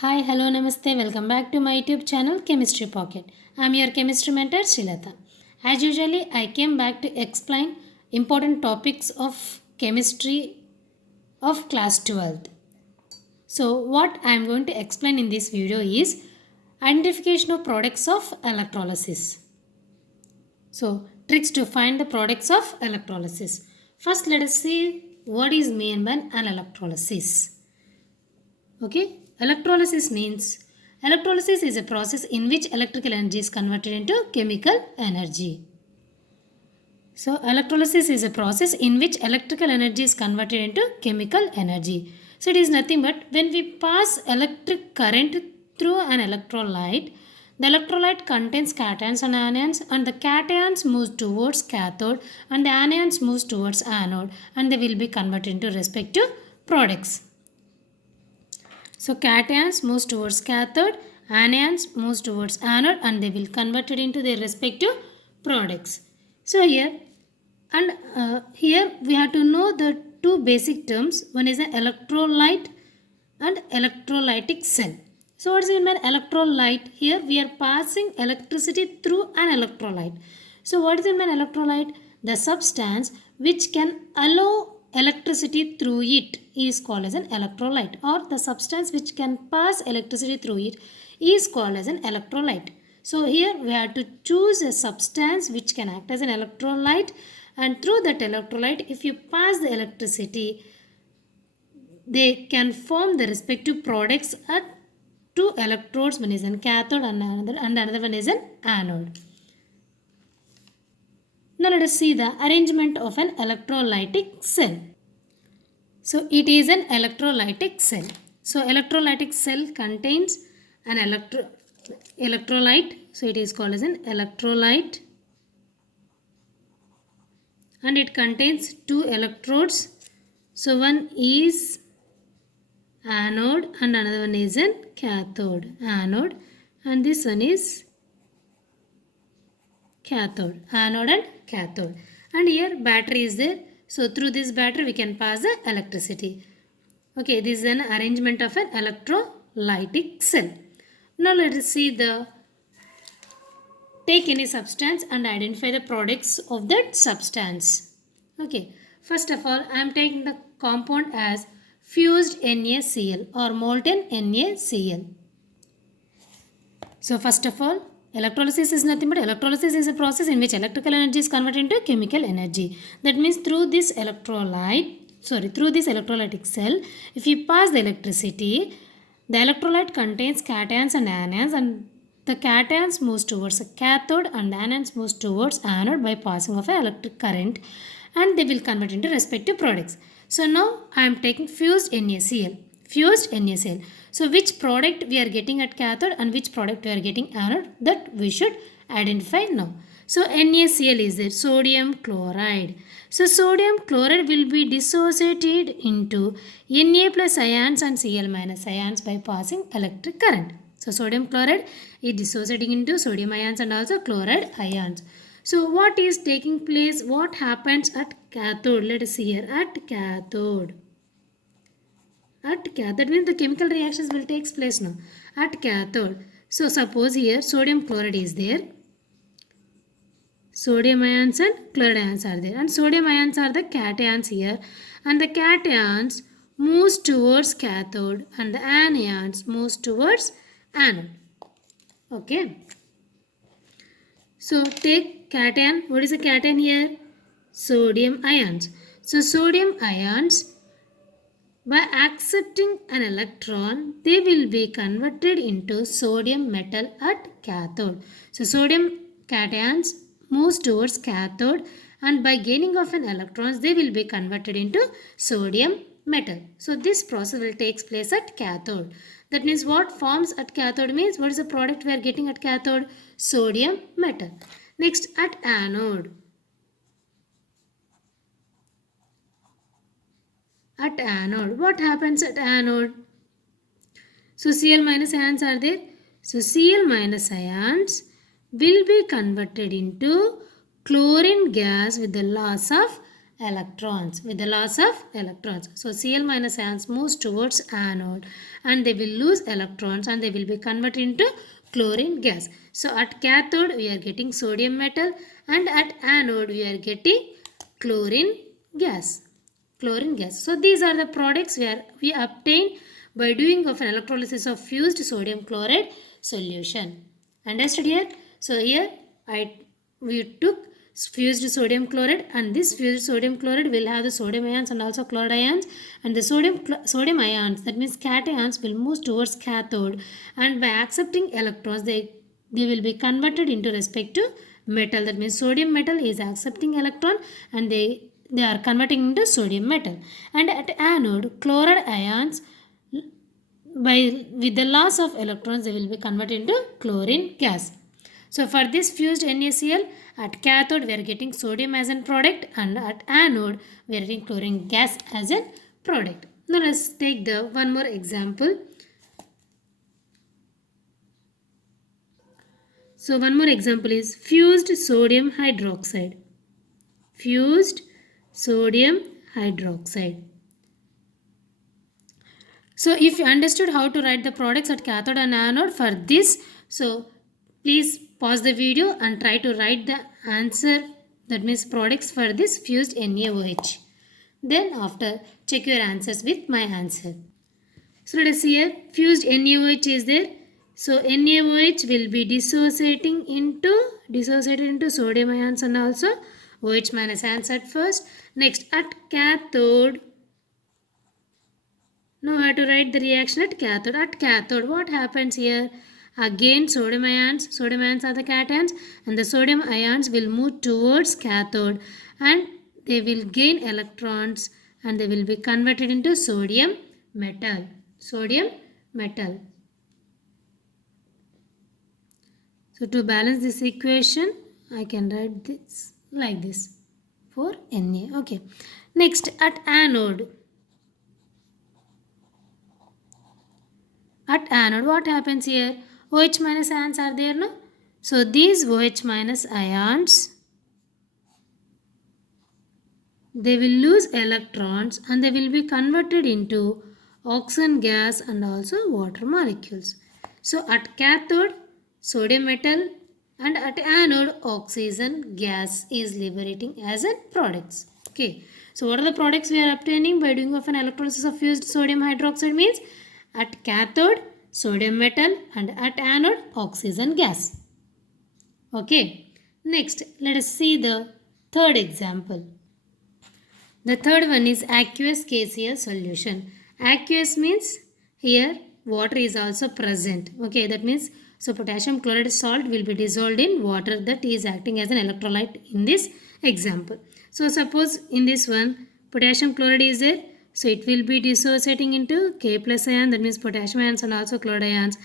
Hi, hello, namaste. Welcome back to my YouTube channel Chemistry Pocket. I am your chemistry mentor Sreelatha. As usually, I came back to explain important topics of chemistry of class 12. So, what I am going to explain in this video is identification of products of electrolysis. So, tricks to find the products of electrolysis. First, let us see what is meant by an electrolysis. Okay, electrolysis is a process in which electrical energy is converted into chemical energy. So electrolysis is a process in which electrical energy is converted into chemical energy. So it is nothing but when we pass electric current through an electrolyte, the electrolyte contains cations and anions, and the cations move towards cathode and the anions move towards anode, and they will be converted into respective products. So cations moves towards cathode, anions moves towards anode, and they will convert it into their respective products. So here we have to know the two basic terms. One is an electrolyte and electrolytic cell. So what is it mean by electrolyte? Here we are passing electricity through an electrolyte. So what is it mean by electrolyte? The substance which can allow electricity through it is called as an electrolyte, or the substance which can pass electricity through it is called as an electrolyte. So here we have to choose a substance which can act as an electrolyte, and through that electrolyte, if you pass the electricity, they can form the respective products at two electrodes. One is an cathode and another one is an anode. Now let us see the arrangement of an electrolytic cell. So it is an electrolytic cell. So electrolytic cell contains an electrolyte. So it is called as an electrolyte, and it contains two electrodes. So one is anode and another one is an cathode. Anode, and this one is cathode. Anode and cathode. And here battery is there. So through this battery we can pass the electricity. Okay, this is an arrangement of an electrolytic cell. Now let us see take any substance and identify the products of that substance. Okay, first of all I am taking the compound as fused NaCl or molten NaCl. So first of all, electrolysis is nothing but electrolysis is a process in which electrical energy is converted into chemical energy. That means through this electrolytic cell, if you pass the electricity, the electrolyte contains cations and anions, and the cations moves towards a cathode and anions moves towards anode by passing of an electric current, and they will convert into respective products. So now I am taking fused NaCl. Fused NaCl. So which product we are getting at cathode and which product we are getting anode, that we should identify now. So NaCl is there, sodium chloride. So sodium chloride will be dissociated into Na plus ions and Cl minus ions by passing electric current. So sodium chloride is dissociating into sodium ions and also chloride ions. So what is taking place? What happens at cathode? Let us see here. At cathode. That means the chemical reactions will take place now. At cathode. So suppose here sodium chloride is there. Sodium ions and chloride ions are there. And sodium ions are the cations here. And the cations moves towards cathode and the anions moves towards anode. Okay. So take cation. What is a cation here? Sodium ions. So sodium ions, by accepting an electron, they will be converted into sodium metal at cathode. So sodium cations moves towards cathode, and by gaining of an electrons, they will be converted into sodium metal. So this process will take place at cathode. That means what forms at cathode means what is the product we are getting at cathode? Sodium metal. Next at anode. At anode, what happens at anode? So Cl minus ions are there. So Cl minus ions will be converted into chlorine gas with the loss of electrons, with the loss of electrons. So Cl minus ions moves towards anode and they will lose electrons and they will be converted into chlorine gas. So at cathode we are getting sodium metal and at anode we are getting chlorine gas. Chlorine gas. So these are the products where we obtain by doing of an electrolysis of fused sodium chloride solution. Understood here? So here we took fused sodium chloride and this fused sodium chloride will have the sodium ions and also chloride ions, and the sodium ions, that means cations, will move towards cathode and by accepting electrons they will be converted into respective metal. That means sodium metal is accepting electron and they are converting into sodium metal. And at anode chloride ions, with the loss of electrons they will be converted into chlorine gas. So for this fused NaCl, at cathode we are getting sodium as a product and at anode we are getting chlorine gas as a product. Now let's take the one more example. So one more example is fused sodium hydroxide. Fused sodium hydroxide. So if you understood how to write the products at cathode and anode for this, so please pause the video and try to write the answer, that means products for this fused NaOH. Then after check your answers with my answer. So let us see here, fused NaOH is there. So NaOH will be dissociated into sodium ions and also OH minus ions at first. Next at cathode, now we have to write the reaction at cathode. At cathode, what happens here? Again sodium ions are the cations and the sodium ions will move towards cathode and they will gain electrons and they will be converted into sodium metal. Sodium metal. So to balance this equation, I can write this like this for Na. Okay. Next at anode. At anode, what happens here? OH minus ions are there, no? So these OH minus ions, they will lose electrons and they will be converted into oxygen gas and also water molecules. So at cathode, sodium metal and at anode, oxygen gas is liberating as a products. Okay. So what are the products we are obtaining by doing of an electrolysis of fused sodium hydroxide means? At cathode, sodium metal and at anode, oxygen gas. Okay. Next, let us see the third example. The third one is aqueous KCl solution. Aqueous means here water is also present. Okay, that means so potassium chloride salt will be dissolved in water that is acting as an electrolyte in this example. So suppose in this one potassium chloride is there. So it will be dissociating into K plus ion, that means potassium ions and also chloride ions.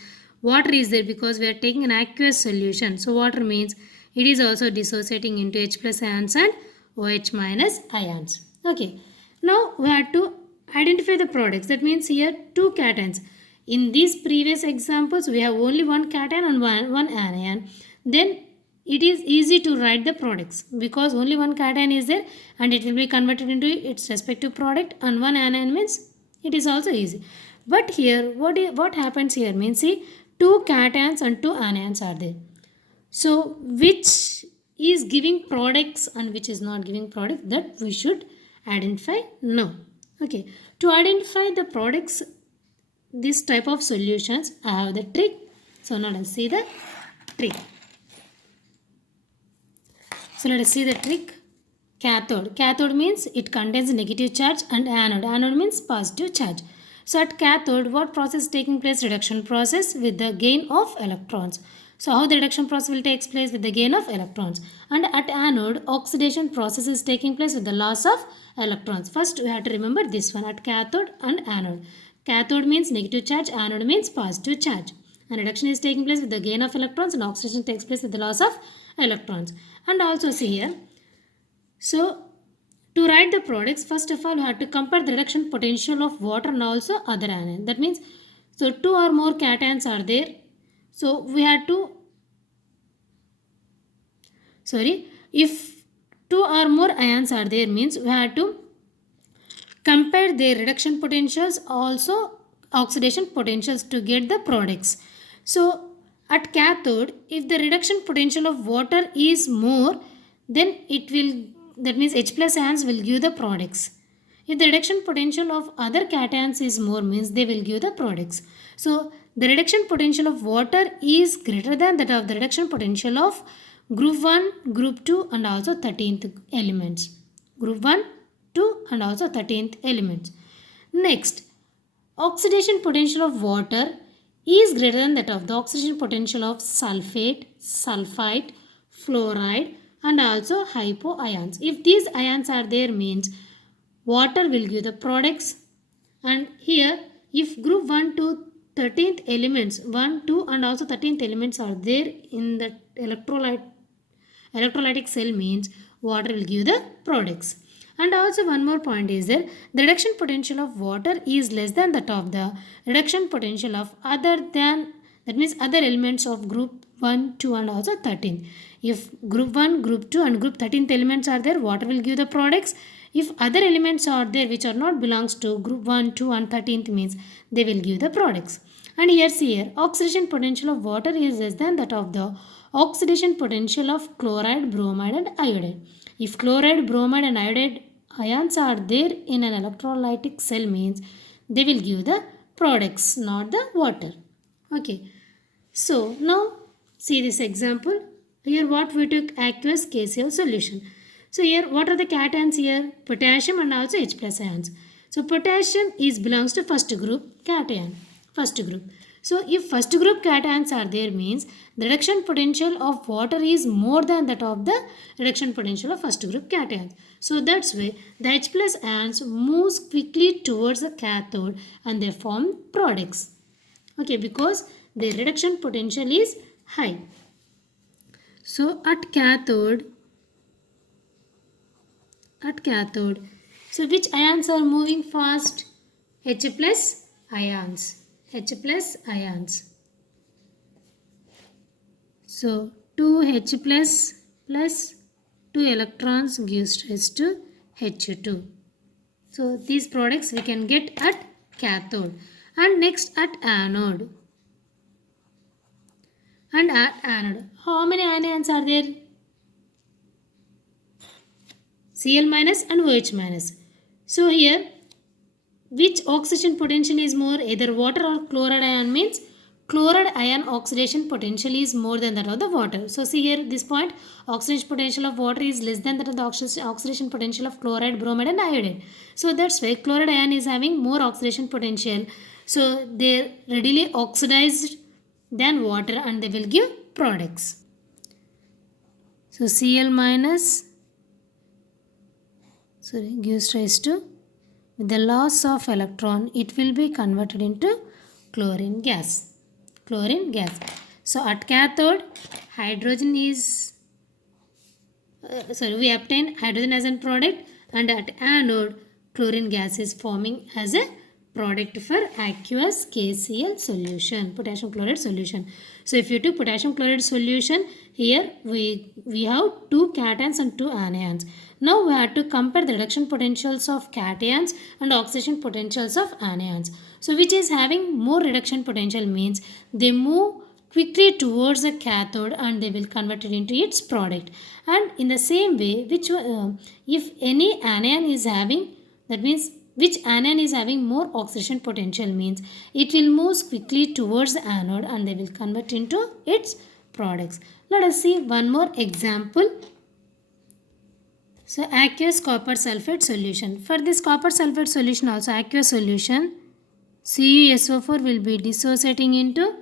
Water is there because we are taking an aqueous solution. So water means it is also dissociating into H plus ions and OH minus ions. Okay. Now we have to identify the products. That means here two cations. In these previous examples we have only one cation and one anion. Then it is easy to write the products because only one cation is there and it will be converted into its respective product and one anion means it is also easy. But here what happens here means see two cations and two anions are there. So which is giving products and which is not giving product, that we should identify now. Okay, to identify the products this type of solutions I have the trick. So now let's see the trick. So let us see the trick. Cathode. Cathode means it contains negative charge and anode. Anode means positive charge. So at cathode, what process is taking place? Reduction process with the gain of electrons. So how the reduction process will take place? With the gain of electrons. And at anode, oxidation process is taking place with the loss of electrons. First we have to remember this one at cathode and anode. Cathode means negative charge, anode means positive charge. And reduction is taking place with the gain of electrons and oxidation takes place with the loss of electrons. And also see here, so to write the products, first of all we have to compare the reduction potential of water and also other anion. That means so two or more cations are there. So we have to if two or more ions are there means we have to compare their reduction potentials also oxidation potentials to get the products. So at cathode, if the reduction potential of water is more, then it will, that means H plus ions will give the products. If the reduction potential of other cations is more means they will give the products. So the reduction potential of water is greater than that of the reduction potential of group 1, group 2 and also 13th elements. Group 1, 2 and also 13th elements. Next, oxidation potential of water is greater than that of the oxidation potential of sulfate, sulfite, fluoride and also hypoions. If these ions are there means water will give the products. And here if group 1 to 13th elements 1, 2 and also 13th elements are there in the electrolytic cell means water will give the products. And also one more point is there, the reduction potential of water is less than that of the reduction potential of other than, that means other elements of group 1, 2 and also 13. If group 1, group 2 and group 13th elements are there, water will give the products. If other elements are there which are not belongs to group 1, 2 and 13th means they will give the products. And here see here, oxidation potential of water is less than that of the oxidation potential of chloride, bromide and iodide. If chloride, bromide and iodide ions are there in an electrolytic cell means they will give the products, not the water. Okay. So now see this example. Here what we took, aqueous KCl solution. So here what are the cations here? Potassium and also H plus ions. So potassium is belongs to first group cation. First group. So if first group cations are there means the reduction potential of water is more than that of the reduction potential of first group cations. So that's why the H plus ions moves quickly towards the cathode and they form products. Okay, because the reduction potential is high. So at cathode, so which ions are moving fast? H plus ions. H plus ions. So 2 H plus plus 2 electrons gives rise to H2. So these products we can get at cathode. And next at anode. And at anode, how many anions are there? Cl minus and OH minus. So here, which oxidation potential is more? Either water or chloride ion means chloride ion oxidation potential is more than that of the water. So see here this point, oxidation potential of water is less than that of the oxidation potential of chloride, bromide and iodide. So that's why chloride ion is having more oxidation potential. So they are readily oxidized than water and they will give products. So Cl minus gives rise to, with the loss of electron it will be converted into chlorine gas. Chlorine gas. So at cathode hydrogen is we obtain hydrogen as a product, and at anode chlorine gas is forming as a product for aqueous KCl solution, potassium chloride solution. So if you do potassium chloride solution, here we have two cations and two anions. Now we have to compare the reduction potentials of cations and oxidation potentials of anions. So which is having more reduction potential means they move quickly towards the cathode and they will convert it into its product. And in the same way, if any anion is having, that means which anion is having more oxidation potential means it will move quickly towards the anode and they will convert into its products. Let us see one more example. So aqueous copper sulfate solution. For this copper sulfate solution also aqueous solution, CuSO4 will be dissociating into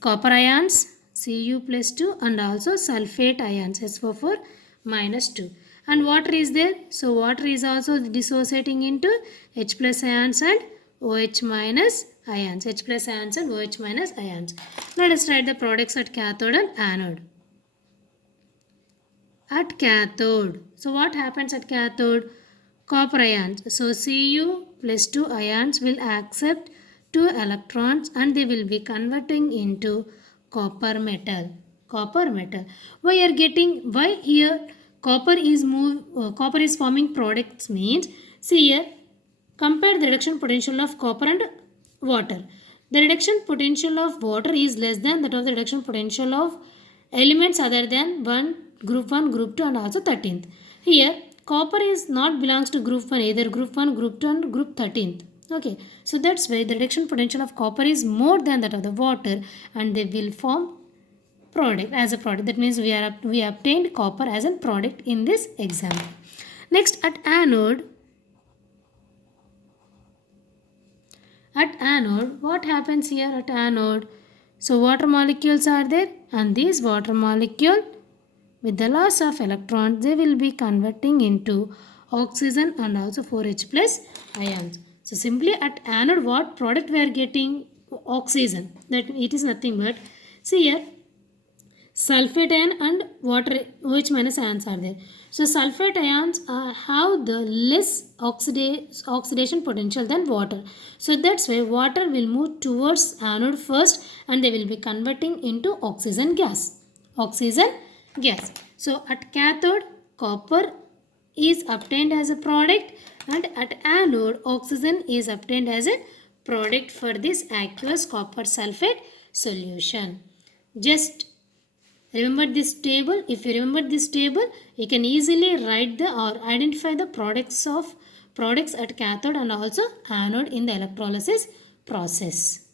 copper ions Cu plus 2 and also sulfate ions SO4 minus 2. And water is there. So water is also dissociating into H plus ions and OH minus ions. H plus ions and OH minus ions. Let us write the products at cathode and anode. At cathode, so what happens at cathode? Copper ions. So Cu plus 2 ions will accept 2 electrons and they will be converting into copper metal. Copper metal. Why here copper is forming products means, see here, compare the reduction potential of copper and water. The reduction potential of water is less than that of the reduction potential of elements other than group 1, group 2 and also 13th. Here copper is not belongs to group 1, either group 1, group 2 and group 13th. Okay, so that's why the reduction potential of copper is more than that of the water and they will form product as a product. That means we obtained copper as a product in this example. Next, at anode, what happens here at anode? So water molecules are there and these water molecule with the loss of electrons they will be converting into oxygen and also 4H plus ions. So simply at anode what product we are getting? Oxygen. That it is nothing but, see here, sulfate ion and water OH minus ions are there. So sulfate ions have the less oxidation potential than water. So that's why water will move towards anode first and they will be converting into oxygen gas. Oxygen gas. So at cathode copper is obtained as a product and at anode oxygen is obtained as a product for this aqueous copper sulfate solution. Just remember this table. If you remember this table, you can easily write the or identify the products at cathode and also anode in the electrolysis process.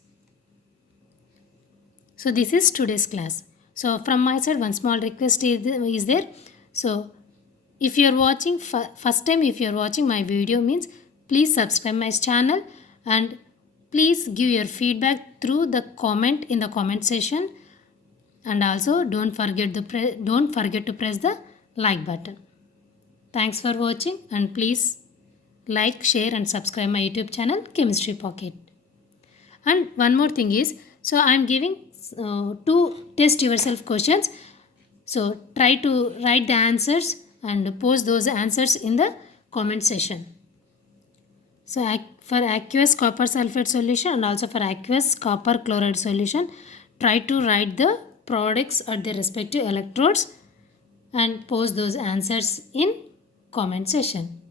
So this is today's class. So from my side, one small request is there. So if you are watching first time, if you are watching my video means, please subscribe my channel and please give your feedback through the comment in the comment section. And also don't forget to press the like button. Thanks for watching and please like, share and subscribe my YouTube channel Chemistry Pocket. And one more thing is, so I am giving 2 test yourself questions. So try to write the answers and post those answers in the comment section. So for aqueous copper sulfate solution and also for aqueous copper chloride solution, try to write the products at their respective electrodes and post those answers in comment section.